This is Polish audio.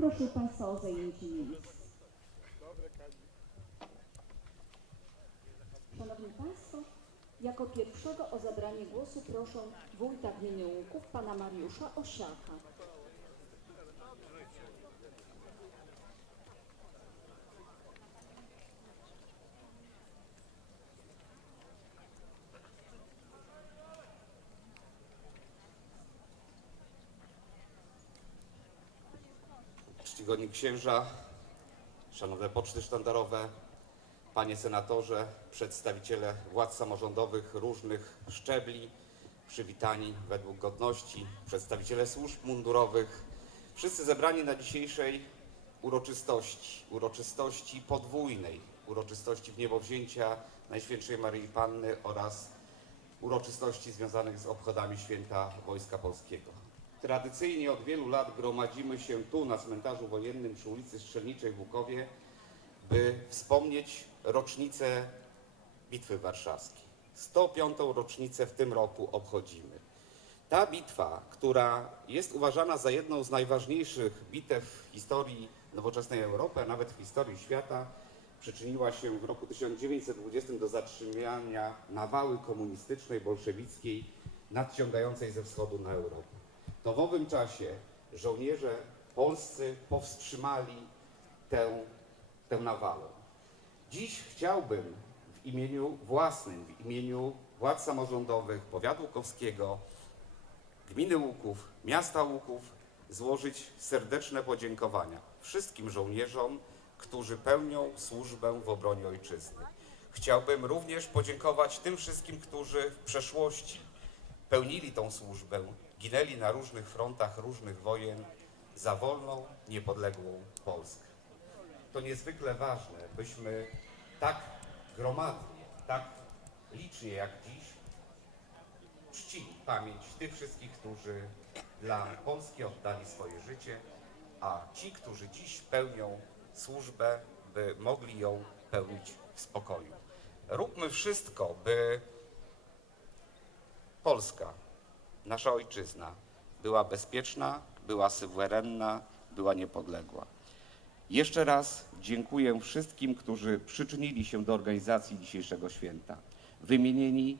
Proszę Państwa o zajęcie miejsc. Szanowni Państwo, jako pierwszego o zabranie głosu proszę wójta gminy Łuków, pana Mariusza Osiaka. Czcigodni księża, szanowne poczty sztandarowe, panie senatorze, przedstawiciele władz samorządowych różnych szczebli, przywitani według godności, przedstawiciele służb mundurowych, wszyscy zebrani na dzisiejszej uroczystości, uroczystości podwójnej, uroczystości wniebowzięcia Najświętszej Maryi Panny oraz uroczystości związanych z obchodami święta Wojska Polskiego. Tradycyjnie od wielu lat gromadzimy się tu na cmentarzu wojennym przy ulicy Strzelniczej w Łukowie, by wspomnieć rocznicę Bitwy Warszawskiej. 105. rocznicę w tym roku obchodzimy. Ta bitwa, która jest uważana za jedną z najważniejszych bitew w historii nowoczesnej Europy, a nawet w historii świata, przyczyniła się w roku 1920 do zatrzymania nawały komunistycznej, bolszewickiej nadciągającej ze wschodu na Europę. To w owym czasie żołnierze polscy powstrzymali tę, tę nawałę. Dziś chciałbym w imieniu własnym, w imieniu władz samorządowych powiatu łukowskiego, gminy Łuków, miasta Łuków złożyć serdeczne podziękowania wszystkim żołnierzom, którzy pełnią służbę w obronie ojczyzny. Chciałbym również podziękować tym wszystkim, którzy w przeszłości pełnili tą służbę, ginęli na różnych frontach różnych wojen za wolną, niepodległą Polskę. To niezwykle ważne, byśmy tak gromadnie, tak licznie jak dziś czcili pamięć tych wszystkich, którzy dla Polski oddali swoje życie, a ci, którzy dziś pełnią służbę, by mogli ją pełnić w spokoju. Róbmy wszystko, by Polska, nasza ojczyzna, była bezpieczna, była suwerenna, była niepodległa. Jeszcze raz dziękuję wszystkim, którzy przyczynili się do organizacji dzisiejszego święta. Wymienieni